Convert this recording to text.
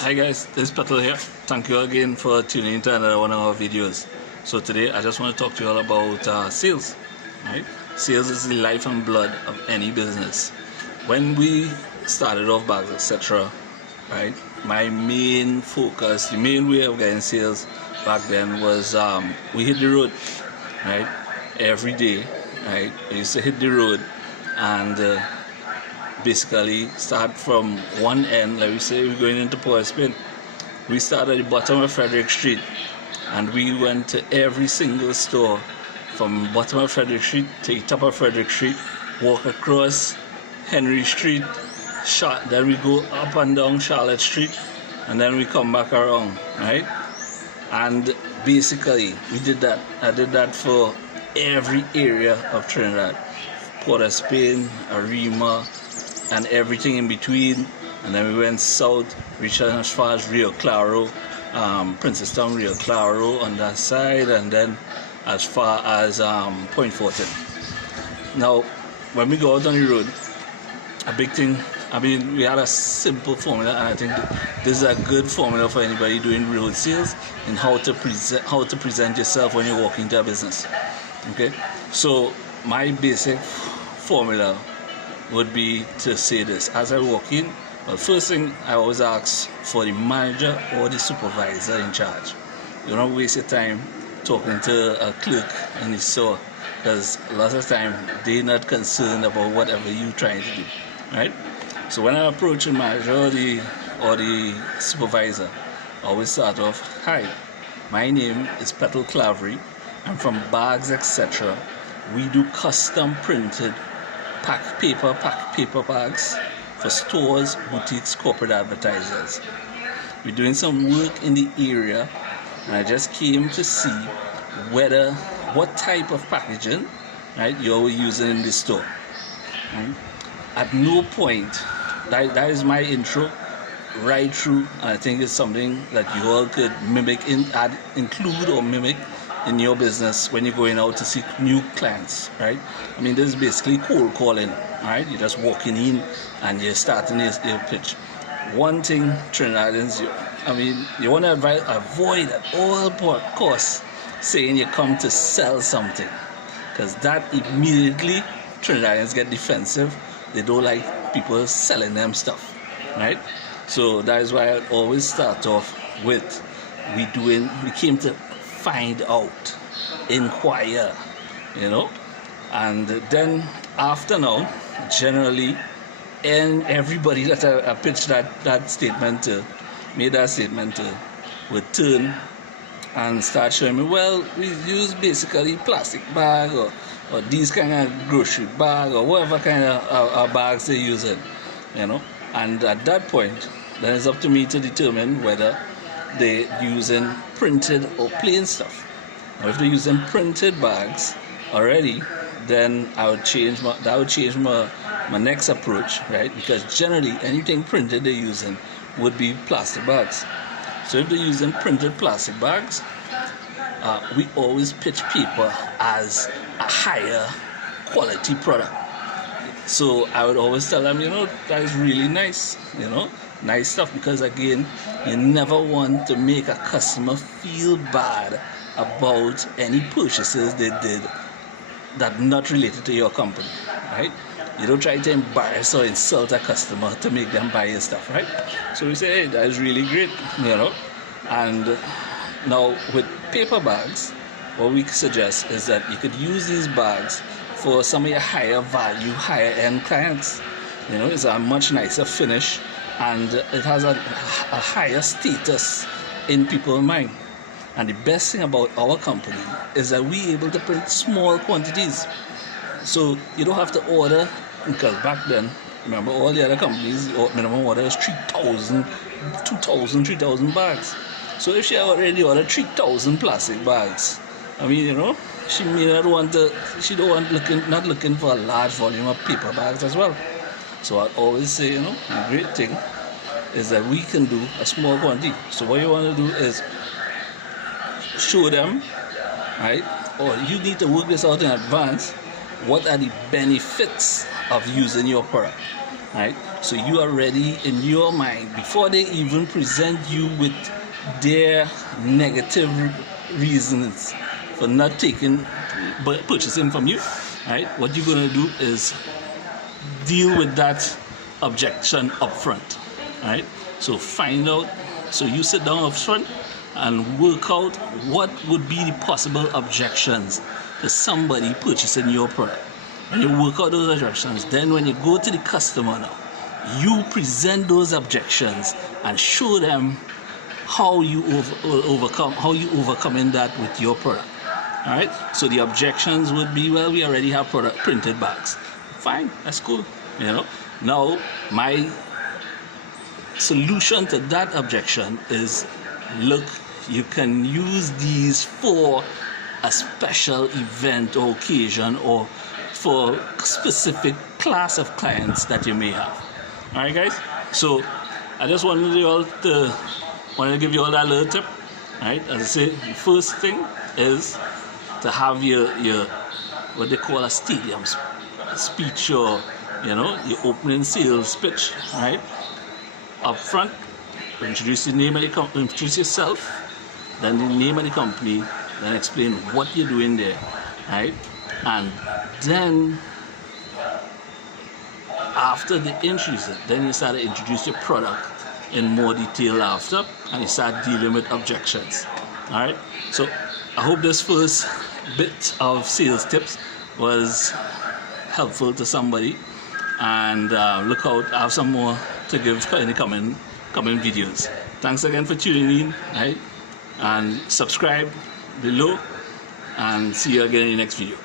Hi guys, this is Petal here. Thank you again for tuning into another one of our videos. So today I just want to talk to you all about sales. Right? Sales is the life and blood of any business. When we started off Bags Etcetera, right? My main focus, the main way of getting sales back then was we hit the road, right? Every day, right? We used to hit the road and basically start from one end. Like we say, we're going into Port Spain. We started at the bottom of Frederick Street and we went to every single store from bottom of Frederick Street to the top of Frederick Street, walk across Henry Street, then we go up and down Charlotte Street, and then we come back around, right? And basically we did that. I did that for every area of Trinidad, Port of Spain, Arima, and everything in between. And then we went south, reached as far as Rio Claro, Princestown, Rio Claro on that side, and then as far as Point Fortin. Now, when we go out on the road, a big thing, I mean, we had a simple formula, and I think this is a good formula for anybody doing road sales in how to present yourself when you're walking to a business. Okay, so my basic formula would be to say this: as I walk in, well, first thing I always ask for the manager or the supervisor in charge. You don't waste your time talking to a clerk in the store, because a lot of time they're not concerned about whatever you're trying to do, right? So when I approach a manager or the supervisor, I always start off, "Hi, my name is Petal Clavery. I'm from Bags Etcetera. We do custom printed pack paper bags for stores, boutiques, corporate advertisers. We're doing some work in the area, and I just came to see what type of packaging, right, you're using in the store." Right? At no point, that is my intro right through, and I think it's something that you all could include or mimic in your business when you're going out to seek new clients, right? I mean, this is basically cold calling, right? You're just walking in and you're starting your pitch. One thing, Trinidadians, you want to avoid at all costs saying you come to sell something, because that immediately Trinidadians get defensive. They don't like people selling them stuff, right? So that is why I always start off with we came to find out, inquire, and then after now, generally, and everybody that I pitched that statement to, made that statement to, would turn and start showing me, well, we use basically plastic bag or these kind of grocery bag or whatever kind of bags they're using, and at that point, then it's up to me to determine whether they're using printed or plain stuff. Now, if they're using printed bags already, then I would change my next approach, right? Because generally anything printed they're using would be plastic bags. So if they're using printed plastic bags, we always pitch paper as a higher quality product. So I would always tell them, that is really nice, nice stuff, because again, you never want to make a customer feel bad about any purchases they did that not related to your company, right? You don't try to embarrass or insult a customer to make them buy your stuff, right? So we say, hey, that is really great, And now with paper bags, what we suggest is that you could use these bags for some of your higher value, higher end clients. It's a much nicer finish, and it has a higher status in people's mind. And the best thing about our company is that we're able to print small quantities. So you don't have to order, because back then, remember, all the other companies, minimum order is 3,000, 2,000, 3,000 bags. So if she already ordered 3,000 plastic bags, she may not want to, not looking for a large volume of paper bags as well. So I always say, the great thing is that we can do a small quantity. So what you want to do is show them, right? Or you need to work this out in advance. What are the benefits of using your product? right? So you are ready in your mind before they even present you with their negative reasons for not taking purchasing from you, right? What you're going to do is deal with that objection up front, right? So find out, so you sit down up front and work out what would be the possible objections to somebody purchasing your product. When you work out those objections, then when you go to the customer now, you present those objections and show them how you overcoming that with your product. All right. So the objections would be, well, we already have product printed bags. Fine, that's cool. You know. Now my solution to that objection is, look, you can use these for a special event or occasion or for a specific class of clients that you may have. All right, guys. So I just wanted to give you all that little tip. All right. As I say, the first thing is to have your what they call a stadium speech, or your opening sales pitch. All right. Up front, introduce the name of the company, introduce yourself, then the name of the company, then explain what you're doing there, right? And then after they introduce it, then you start to introduce your product in more detail after, and you start dealing with objections. All right. So I hope this first bit of sales tips was helpful to somebody, and look out, I have some more to give in the coming videos. Thanks again for tuning in, right? And subscribe below, and see you again in the next video.